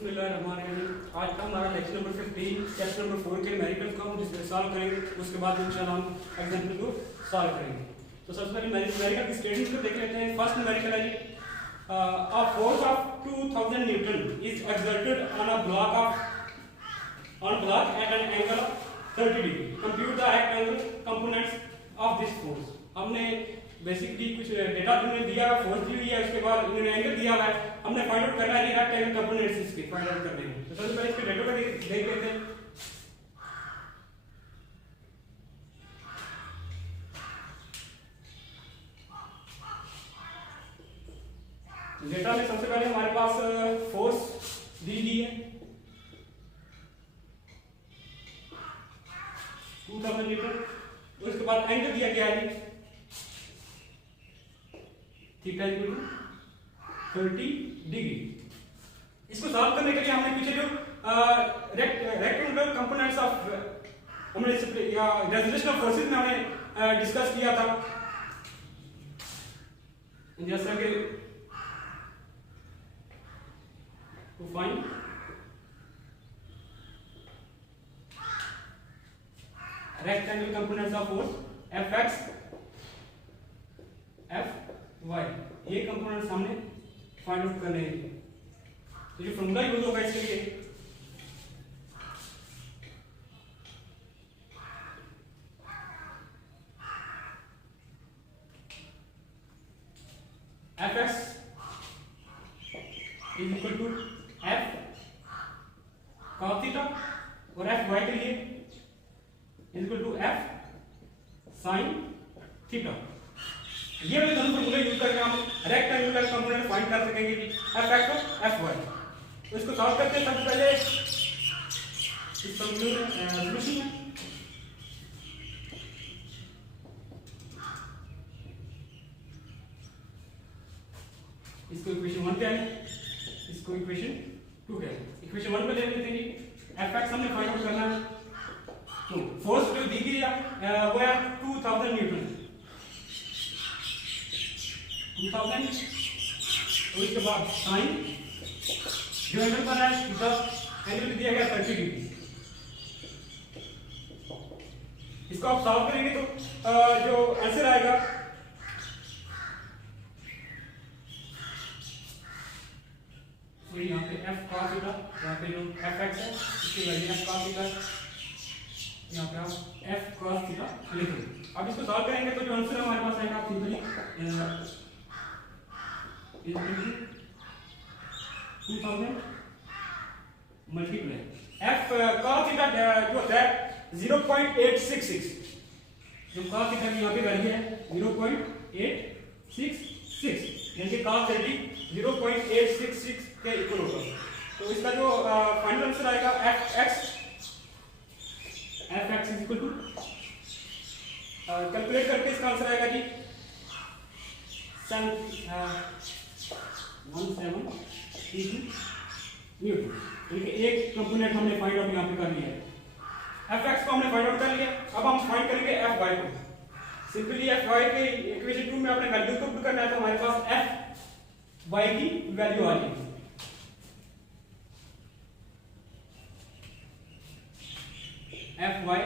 बिस्मिल्लाहिर्रहमानिर्रहीम। आज का हमारा लेक्चर नंबर 15 चैप्टर नंबर 4 के न्यूमेरिकल्स को हम सॉल्व करेंगे। उसके बाद इंशाल्लाह हम एग्जांपल को सॉल्व करेंगे। तो सबसे पहले न्यूमेरिकल की स्टेटमेंट को देख लेते हैं। फर्स्ट न्यूमेरिकल है जी, a force of 2000 Newton is exerted on a block at an angle of 30 degree. Compute the rectangle components of this force. हमने बेसिकली कुछ डेटा इन्होंने दिया है, फोर्स दी हुई है, उसके बाद इन्होंने एंगल दिया हुआ है, हमने फाइंड आउट करना है कि रेक्टेंगल कंपोनेंट्स इसके फाइंड आउट करने हैं। तो सबसे पहले इसके डेटा को देख लेते हैं। डेटा में सबसे पहले हमारे पास फोर्स दी गई है 2000 न्यूटन, उसके बाद एंगल दिया गया है थीटा इक्वल टू 30 डिग्री। इसको सॉल्व करने के लिए हमने पीछे जो रेक्टेंगुलर कंपोनेंट्स ऑफ हमने रेजोल्यूशन फोर्सेस में हमने डिस्कस किया था, जैसा कि to find rectangle components of force Fx Fy, ये कंपोनेंट्स हमने फाइंड आउट करने हैं। तो जो फॉर्मूला यूज होगा इसके लिए Fx is equal to F cos theta और Fy के लिए is equal to F sin theta. ये वाले दोनों फॉर्मूले यूज करके हम रेक्टेंगुलर कंपोनेंट फाइंड कर सकेंगे कि Fx और Fy। तो इसको सॉल्व करते हैं। सबसे पहले इस सॉल्यूशन में इसको इक्वेशन 1 क्या है, इसको इक्वेशन 2 क्या है। इक्वेशन 1 पे ले लेते हैं कि Fx हमने फाइंड आउट करना है। तो फोर्स जो दी गई है वो है 2000 न्यूटन, 2000 और इसके बाद साइन जो एंगल पर है थीटा, एंगल दिया गया 30 डिग्री। इसको आप सॉल्व करेंगे तो जो आंसर आएगा तो यहाँ पे f cos थीटा, यहाँ पे जो fx है इसकी वैल्यू f cos थीटा, यहाँ पे आप f cos थीटा लिखेंगे। अब इसको सॉल्व करेंगे तो जो आंसर हमारे पास आएगा आप simply 2000 multiply f cos theta जो होता है 0.866, जो cos थीटा की यहाँ पे वैल्यू है 0.866, यानी कि cos 30 0.866 के इक्वल होगा। तो इसका जो फाइनल आंसर आएगा fx is equal to calculate करके इसका आंसर आएगा जी 1732 न्यूटन। देखिए एक कंपोनेंट हमने फाइंड आउट यहाँ पे कर लिया है, fx को हमने फाइंड आउट कर लिया। अब हम फाइंड करेंगे fy को। सिंपली fy के इक्वेशन 2 में अपने वैल्यू को पुट करना है, तो हमारे पास fy की वैल्यू आ जाएगी Fy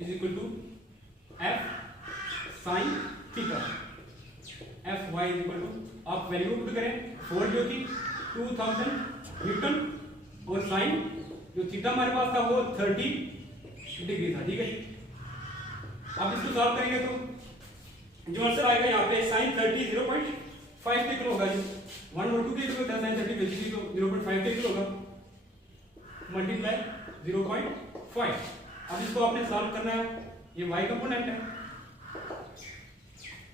is equal to F sin theta. Fy is equal to, आप वैल्यू पुट करें, फोर्स जो थी 2000 न्यूटन और साइन जो थीटा हमारे पास था वो 30 डिग्री था, ठीक है। अब इसको सॉल्व करेंगे तो जो आंसर आएगा यहाँ पे sin 30 0.5 के इक्वल होगा, 1 और 2 के इक्वल होता है, sin 30 बेसिकली तो 0.5 के इक्वल होगा मल्टीप्लाई 0.5। अब इसको आपने सॉल्व करना है, ये y कंपोनेंट है,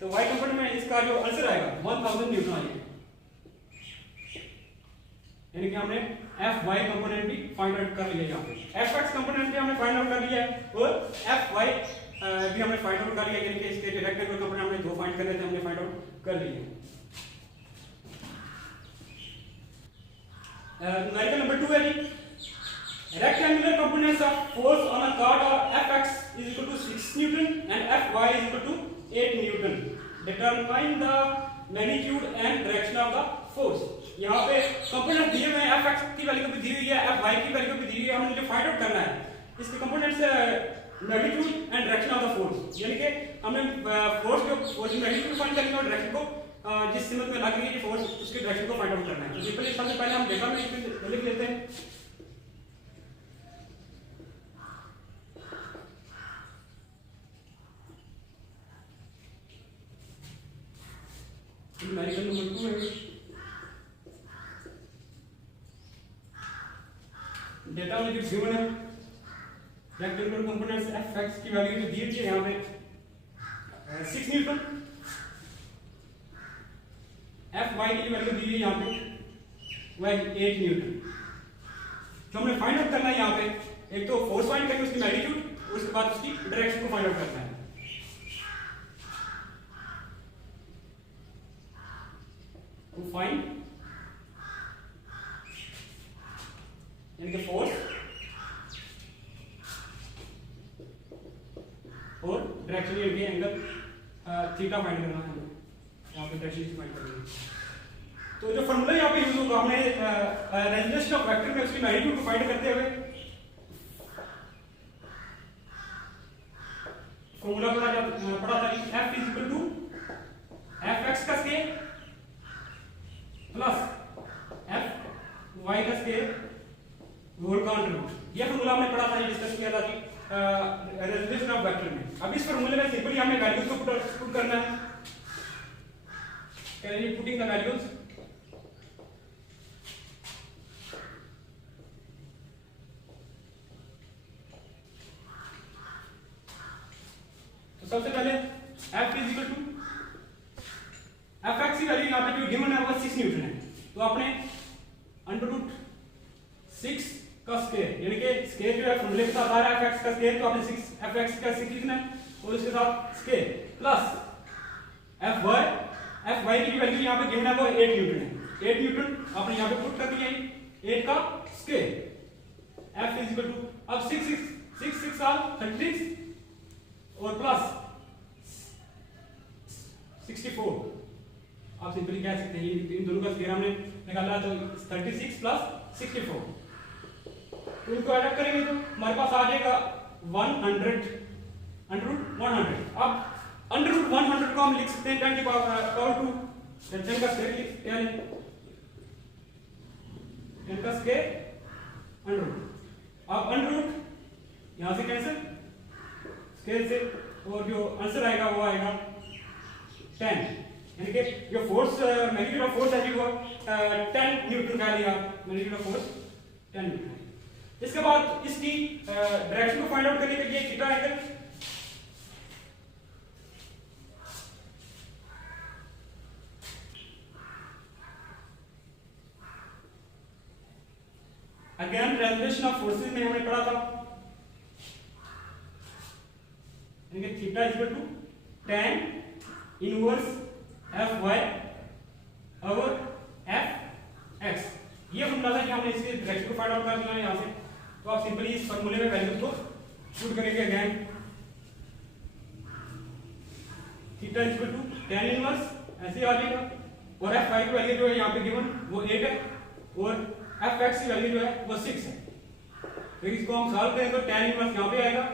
तो y कंपोनेंट में इसका जो आंसर आएगा 1000 न्यूटन आएगा, यानी कि हमने Fy कंपोनेंट भी फाइंड आउट कर लिया। यहाँ पे Fx कंपोनेंट भी हमने फाइंड आउट कर लिया है और Fy भी हमने फाइंड आउट कर लिया, यानी कि इसके रेक्टेंगल कंपोनेंट हमने दो फाइंड करने थे, हमने फाइंड आउट कर लिए। न्यूमेरिकल नंबर 2 है जी, rectangular components of force on a cord are Fx is equal to 6 Newton and Fy is equal to 8 Newton. Determine the magnitude and direction of the force. यहाँ पे component दिए हुए हैं, F x की value भी दी हुई है, F Y की वैल्यू भी दी हुई है, हमें जो फाइंड आउट करना है इसके components magnitude and direction of the force, यानी कि हमें फोर्स की मैग्नीट्यूड फाइंड करनी है और डायरेक्शन को जिस सीमत में लग रही है फोर्स उसके डायरेक्शन को फाइंड आउट करना है। तो सिंपली सबसे पहले हम डेटा में लिख लेते हैं। न्यूमेरिकल नंबर 2 है, डेटा में जो गिवन है रेक्टेंगुलर कंपोनेंट्स एफ एक्स की वैल्यू जो दी हुई है यहाँ पे 6 न्यूटन, एफ वाई की वैल्यू दी हुई है यहाँ पे वह 8 न्यूटन। जो हमने फाइंड आउट करना है यहाँ पे एक तो फोर्स फाइंड करके उसकी मैग्नीट्यूड, उसके बाद उसकी डायरेक्शन को फाइंड आउट करना है। To find यानी कि फोर्स और डायरेक्शन यानी कि एंगल थीटा फाइंड करना है, यहाँ पे डायरेक्शन फाइंड करनी। तो जो फॉर्मूला यहाँ पे यूज होगा, हमने रेजोनेशन ऑफ वेक्टर में उसकी मैग्नीट्यूड को फाइंड करते हुए फॉर्मूला पढ़ा था कि F is equal to f x का स्केल प्लस एफ वाई का स्केल होल का अंडर रूट। यह फॉर्मूला हमने पढ़ा था, ये डिस्कस किया था कि रेजोनेशन ऑफ वेक्टर में। अब इस फॉर्मूले में सिंपली हमें वैल्यूज को पुट करना है। Can you putting the values, तो सबसे पहले F is equal to f x की वैल्यू यहाँ पे जो गिवन है वो 6 न्यूटन है, तो आपने अंडर रूट 6 का स्क्वायर यानी कि स्क्वायर जो है फॉर्मूले के साथ आ रहा है एफ एक्स का स्क्वायर, तो आपने 6 एफ एक्स का 6 लिखना है और उसके साथ स्क्वायर प्लस एफ वाई की वैल्यू यहाँ पे गिवन है वो 8 न्यूटन है। 8 न्यूटन आपने यहाँ पे पुट कर दिया है, 8 का square f is equal to अब 6 आर 36 और प्लस 64। आप सिंपली कह सकते हैं इन दोनों का स्क्वायर हमने निकाला तो 36 प्लस 64, तो इनको ऐड करेंगे तो हमारे पास आ जाएगा 100 अंडर रूट 100। अब अंडर रूट 100 को हम लिख सकते हैं 10 की पावर 2, 10 का स्क्वायर यानी 10 का स्क्वायर अंडर रूट। अब अंडर रूट यहां से कैंसिल स्क्वायर से, और जो आंसर आएगा वो आएगा 10, यानी कि जो फोर्स मैग्नीट्यूड ऑफ फोर्स है वो 10 न्यूटन का लिया, मैग्नीट्यूड ऑफ फोर्स 10 न्यूटन। इसके बाद इसकी डायरेक्शन को फाइंड आउट करने के लिए theta angle, again resolution of forces में हमने पढ़ा था, यानी कि theta is equal to tan inverse F Y over F X. ये फॉर्मूला था कि हमने इसके डायरेक्शन को फाइंड आउट कर दिया है यहाँ से, तो आप सिंपली इस फॉर्मूले में वैल्यूज को पुट करेंगे again. Theta is equal to tan inverse ऐसे आ जाएगा, और एफ वाई की वैल्यू जो है यहाँ पे गिवन वो 8 है और एफ एक्स की वैल्यू जो है वो 6 है। तो इसको हम सॉल्व करें तो tan इनवर्स यहाँ पे आएगा,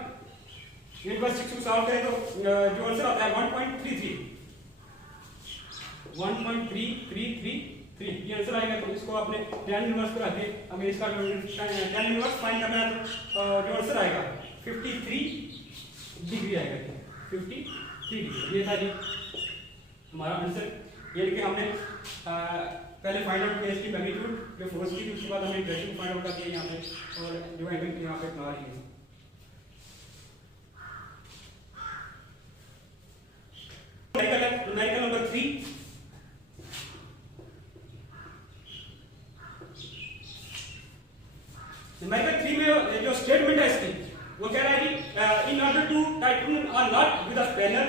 8 + 6 को सॉल्व करें तो जो आंसर आता है 1.33 ये आंसर आएगा। तो इसको आपने tan इनवर्स को रखे, अगर इसका tan इनवर्स फाइंड करना है तो जो आंसर आएगा 53 डिग्री आएगा, 53 डिग्री। ये था जी हमारा आंसर। ये कि हमने पहले फाइंड आउट किया इसकी मैग्नीट्यूड जो फोर्स की, उसके बाद हमने डायरेक्शन फाइंड आउट कर दिया यहाँ पे, और जो एंगल यहाँ पे बना रही है। न्यूमेरिकल नंबर 3, न्यूमेरिकल 3 में जो स्टेटमेंट है इसकी वो कह रहा है कि in order to tighten a nut with a spanner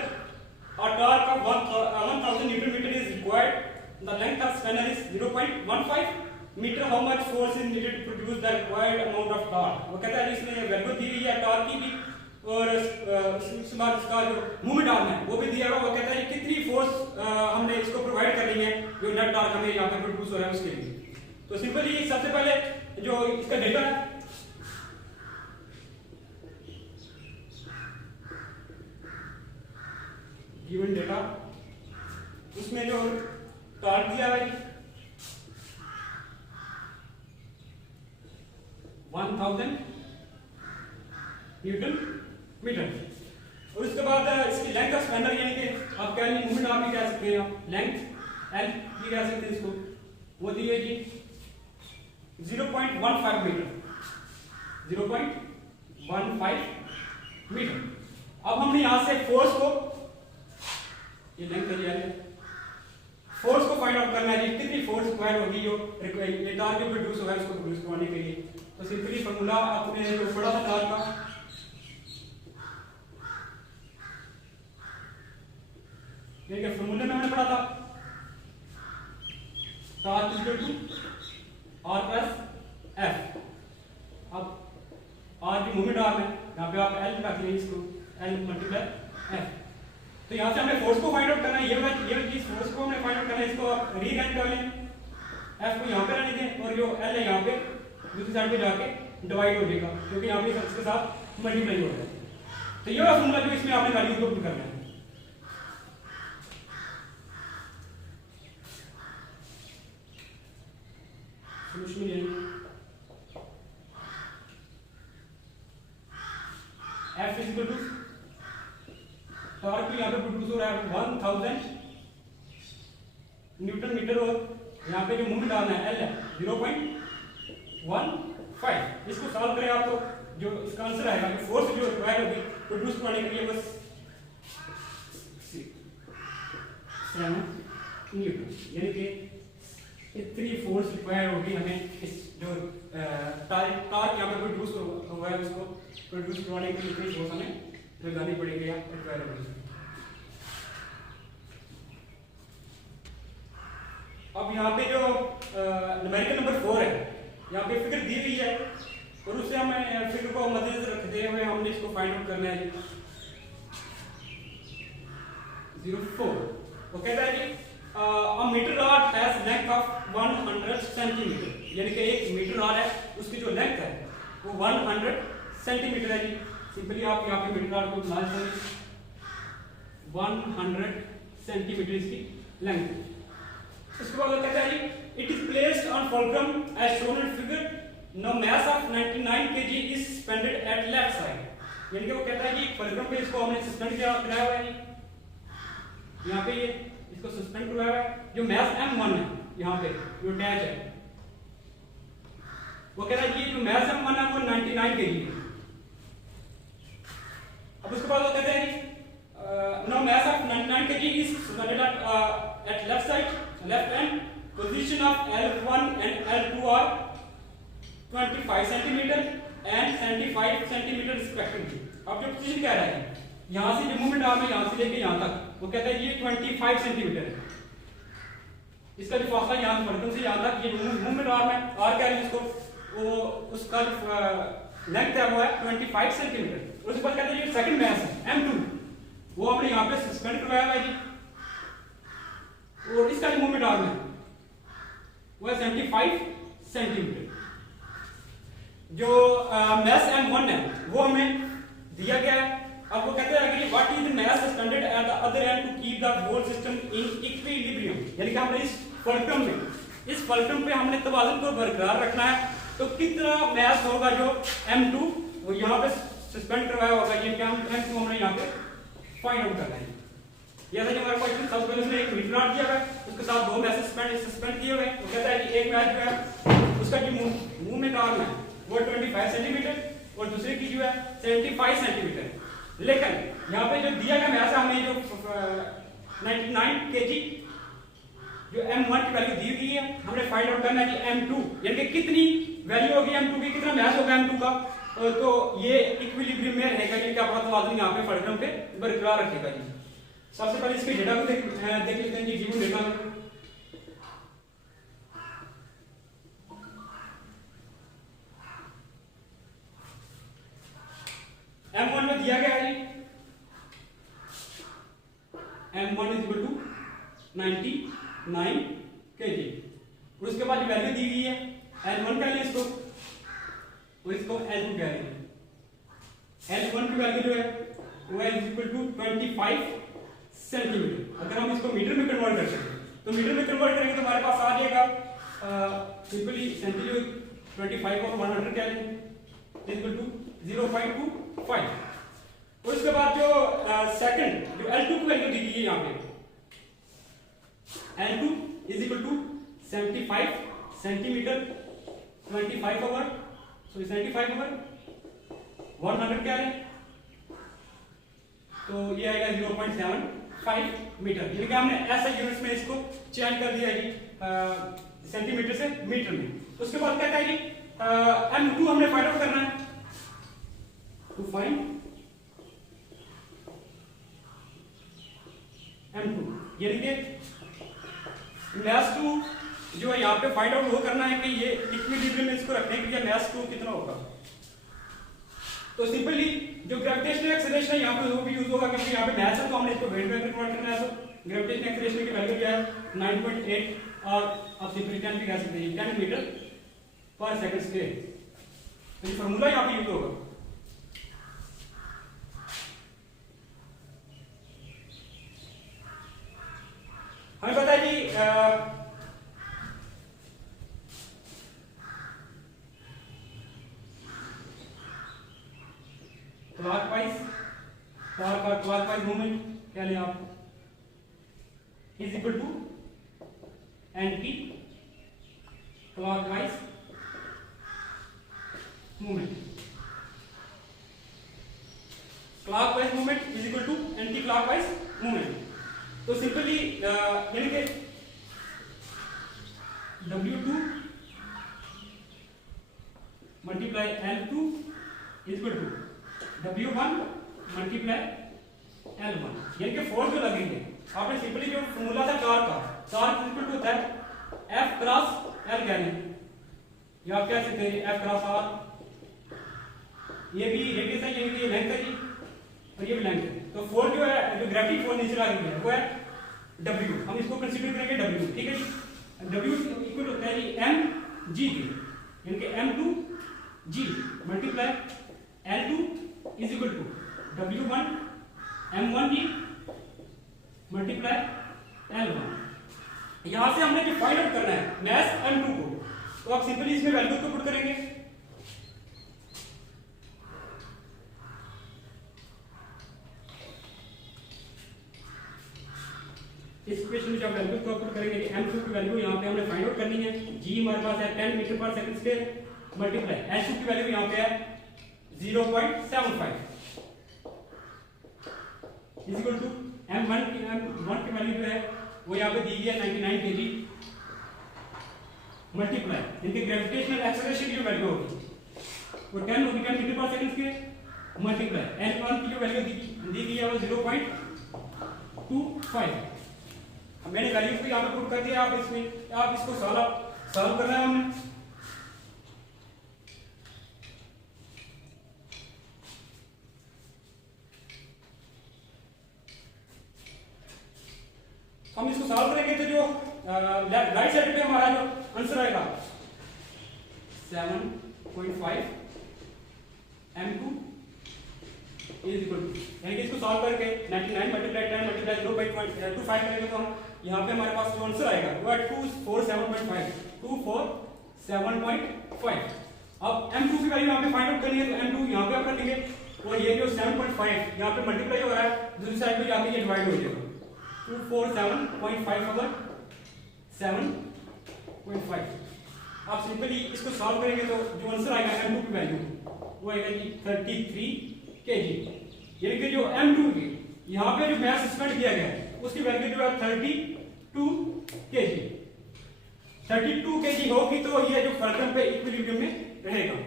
a torque of 1000 Newton meter is required, the length of spanner is 0.15 meter, how much force is needed to produce the required amount of torque। वो कहता है इसमें value दी हुई है torque की भी और उसके बाद इसका जो मूवमेंट आर्म है वो भी दिया हुआ। वो कहता है कितनी फोर्स हमने इसको प्रोवाइड करनी है जो नेट टॉर्क हमें यहाँ पे प्रोड्यूस हो रहा है उसके लिए। तो सिंपली सबसे पहले जो इसका डेटा है, गिवन डेटा, उसमें जो टॉर्क दिया है 1000 न्यूटन मीटर। और उसके बाद इसकी लेंथ ऑफ स्पैनर यानी कि आप कह लीजिए मूवमेंट आप भी कह सकते हैं, आप लेंथ एल भी कह सकते हैं इसको, वो दी है जी 0.15 मीटर, 0.15 मीटर। अब हमने यहां से फोर्स को, ये लेंथ है, फोर्स को फाइंड आउट करना है जी, कितनी फोर्स रिक्वायर होगी जो ये टॉर्क जो प्रोड्यूस होगा उसको प्रोड्यूस करवाने के लिए। तो सिंपली फॉर्मूला आपने जो पढ़ा था टॉर्क का, देखिए फॉर्मूले में हमने पढ़ा था torque equal to r plus f. अब आर की मूवमेंट आर्म है, यहाँ पे आप एल रख लेंगे इसको, एल मल्टीप्लाई एफ। तो यहाँ से हमें फोर्स को फाइंड आउट करना है, ये चीज फोर्स को हमने फाइंड आउट करना है, इसको आप रीअरेंज कर लें, एफ को यहाँ पे रहने दें और जो एल है यहाँ पे दूसरी साइड पे जाके डिवाइड हो जाएगा क्योंकि यहाँ पे इसके साथ मल्टीप्लाई हो रहा है। तो ये वाला फॉर्मूला जो इसमें आपने वैल्यू को पुट करना है। सॉल्यूशन ये F is equal to torque यहाँ पे प्रोड्यूस हो रहा है 1000 न्यूटन मीटर और यहाँ पे जो मूवमेंट आना है L है 0.15। इसको सॉल्व करें आप तो जो इसका आंसर आएगा कि फोर्स जो रिक्वायर होगी प्रोड्यूस करने के लिए बस 7 न्यूटन, यानी कि इतनी फोर्स रिक्वायर होगी हमें इस जो टॉर्क यहाँ पे प्रोड्यूस हुआ है उसको प्रोड्यूस करवाने के लिए इतनी फोर्स हमें लगानी पड़ेगी या रिक्वायर होगी। अब यहाँ पे जो न्यूमेरिकल नंबर 4 है, यहाँ पे फिगर दी हुई है और उससे हमें फिगर को मद्देनजर रखते हुए हमने इसको फाइंड आउट करना है। 04 वो कहता है कि a meter rod has length of 100 centimetre, यानी कि एक मीटर रॉड है उसकी जो लेंथ है वो 100 सेंटीमीटर है जी। सिंपली आप यहाँ पे मीटर रॉड को बना लेंगे, 100 सेंटीमीटर इसकी लेंथ। उसके बाद कहता है जी it is placed on fulcrum as shown in figure, no mass of 99 kg is suspended at left side, यानी कि वो कहता है कि फुलक्रम पे इसको हमने सस्पेंड कराया हुआ है जी, यहाँ पे ये इसको सस्पेंड करवाया हुआ है। जो मास m1 है यहाँ पे जो अटैच है वो कहता है कि जो मास m1 है वो 99 kg है। अब उसके बाद वो कहते हैं कि no mass of 99 kg is suspended at left side, left end position of L1 and L2 are 25 centimetre and 75 centimetre respectively. अब जो पोजीशन कह रहा है यहाँ से जो मूवमेंट आर्म है यहाँ से लेके यहाँ तक, वो कहता है ये 25 सेंटीमीटर है। इसका जो फासला यहाँ फुलक्रम से यहाँ तक ये मूवमेंट आर्म है, आर कह रहे हैं इसको, वो उसका लेंथ है वो है 25 सेंटीमीटर। उसके बाद कहते हैं ये सेकंड मास है m2, वो हमने यहाँ पे सस्पेंड करवाया हुआ है जी, और इसका जो मूवमेंट आर्म है वो है 75 सेंटीमीटर। जो मास m1 है वो हमें दिया गया है। अब वो कहते हैं कि what is the mass suspended at the other end to keep the whole system in equilibrium, यानी कि हमने इस फुलक्रम पे हमने तवाज़ुन को बरकरार रखना है। तो कितना मास होगा जो m2 वो यहाँ पे सस्पेंड करवाया होगा, ये क्या हम m2 हमने यहाँ पे फाइंड आउट करना है। जैसा कि हमारे क्वेश्चन सबसे पहले उसने एक मीटर रॉड दिया है, उसके साथ दो मास सस्पेंड किए हुए हैं। वो कहता है कि एक मास जो है उसका जो मूवमेंट आर्म है वो 25 सेंटीमीटर और दूसरे की जो है 75 सेंटीमीटर। लेकिन यहाँ पे जो दिया गया मास हमें जो 99 kg जो m1 की वैल्यू दी गई है, हमने फाइंड आउट करना है कि m2 यानी कि कितनी वैल्यू होगी m2 की, कितना मास होगा m2 का। तो ये इक्विलिब्रियम में रहेगा, जिनका अपना तवाज़ुन यहाँ पे फुलक्रम पे बरकरार रखेगा जी। सबसे पहले इसके डेटा को देख लेते हैं जी, गिवन डेटा m1 में दिया गया 9 kg। और उसके बाद वैल्यू दी गई है L1 कह लें इसको, और इसको L2 कह लें। L1 की वैल्यू जो है वो है इक्वल टू 25 सेंटीमीटर। अगर हम इसको मीटर में कन्वर्ट कर सकें तो मीटर में कन्वर्ट करेंगे तो हमारे पास आ जाएगा सिंपली सेंटीमीटर 25 और 100 कह लें इक्वल टू 0.25। और उसके बाद जो सेकंड जो L2 की वैल्यू दी गई है यहाँ पे L2 is equal to 75 centimetre 25 over 75 over 100 क्या है तो ये आएगा 0.75 मीटर। यानी कि हमने ऐसा यूनिट्स में इसको चेंज कर दिया जी सेंटीमीटर से मीटर में। उसके बाद क्या कहेगी M2 हमने फाइंड आउट करना है। टू फाइंड M2 यानी कि मैथ 2 जो है यहाँ पे फाइंड आउट वो करना है कि ये कितनी डिग्री में इसको रखने के लिए मैथ 2 कितना होगा। तो सिंपली जो ग्रेविटेशनल एक्सेलरेशन है यहाँ पे वो भी यूज होगा क्योंकि यहाँ पे मैथ है तो हमने इसको वेट में कन्वर्ट करना है। तो ग्रेविटेशनल एक्सेलरेशन की वैल्यू क्या है 9.8 और आप सिंपली 10 भी कह सकते हैं 10 मीटर पर सेकंड स्क्वायर। तो ये फार्मूला यहाँ पे यूज होगा। हमें पता है जी क्लॉकवाइज मूवमेंट क्या लें आप is equal to anti clockwise movement. Clockwise movement is equal to anti clockwise movement. तो सिंपली यानी कि W2 multiply L2 is equal to W1 multiply L1। यानी कि फोर्स जो लगेंगे आपने सिंपली जो फॉर्मूला था टॉर्क इक्वल टू होता है F क्रॉस L कह लें या आप कह सकते हैं F क्रॉस R। ये भी रेडियस है यानी कि ये लेंथ है जी और ये भी लेंथ है। तो फोर्स जो है जो ग्रेविटी फोर्स नीचे लग रही है वो है W। हम इसको कंसीडर करेंगे W ठीक है जी। W इक्वल होता है जी mg के यानी कि m2g multiply L2 is equal to W1 m1g multiply L1। यहां से हमने जो फाइंड आउट करना है मैस m2 को तो आप सिंपली इसमें वैल्यू को पुट करेंगे। इस इक्वेशन में जब वैल्यू को पुट करेंगे कि m2 की वैल्यू यहां पे हमने फाइंड आउट करनी है। g हमारे पास है 10 मीटर पर सेकंड स्क्वायर मल्टीप्लाई h2 की वैल्यू यहां पे है 0.75 इज इक्वल टू m1 की वैल्यू जो है वो यहाँ पे दी गई है 99 kg मल्टीप्लाई इनके ग्रेविटेशनल एक्सेलरेशन की जो वैल्यू होगी वो 10 होगी 10 मीटर पर सेकंड के मल्टीप्लाई n1 की जो वैल्यू दी गई है वो 0.25। मैंने वैल्यू को यहाँ पे पुट कर दिया। आप इसको सॉल्व करना है हमने। हम इसको सॉल्व करेंगे तो जो राइट साइड पे हमारा जो आंसर आएगा 7.5 m2 इज इक्वल टू यानी कि इसको सॉल्व करके 99 मल्टीप्लाई 10 मल्टीप्लाई 0.25 करेंगे तो हम यहाँ पे हमारे पास जो आंसर आएगा वो है 247.5 247.5। अब m2 की वैल्यू यहाँ पे फाइंड आउट करनी है तो m2 यहाँ पे आप रख देंगे और ये जो 7.5 यहाँ पे मल्टीप्लाई हो रहा है दूसरी साइड पे जाके ये डिवाइड हो जाएगा 247.5 ओवर 7.5। आप सिंपली इसको सॉल्व करेंगे तो जो आंसर आएगा m2 की वैल्यू वो आएगा जी 33 kg। यानी कि जो m2 की यहाँ पे जो मास स्पेंड किया गया है उसकी वैल्यू जो है 32 kg 32 kg होगी तो ये जो फर्दर पे इक्विलिब्रियम में रहेगा।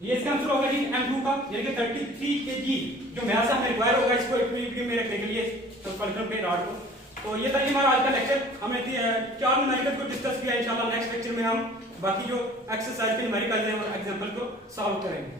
ये इसका आंसर होगा जी m2 का यानी कि 33 kg जो मास हमें रिक्वायर होगा इसको इक्विलिब्रियम में रखने के लिए फर्दर पे रॉड को। तो ये था हमारा आज का लेक्चर। हमने 4 न्यूमेरिकल को डिस्कस किया। इंशाल्लाह नेक्स्ट लेक्चर में हम बाकी जो एक्सरसाइज के न्यूमेरिकल हैं और एग्जांपल को सॉल्व करेंगे।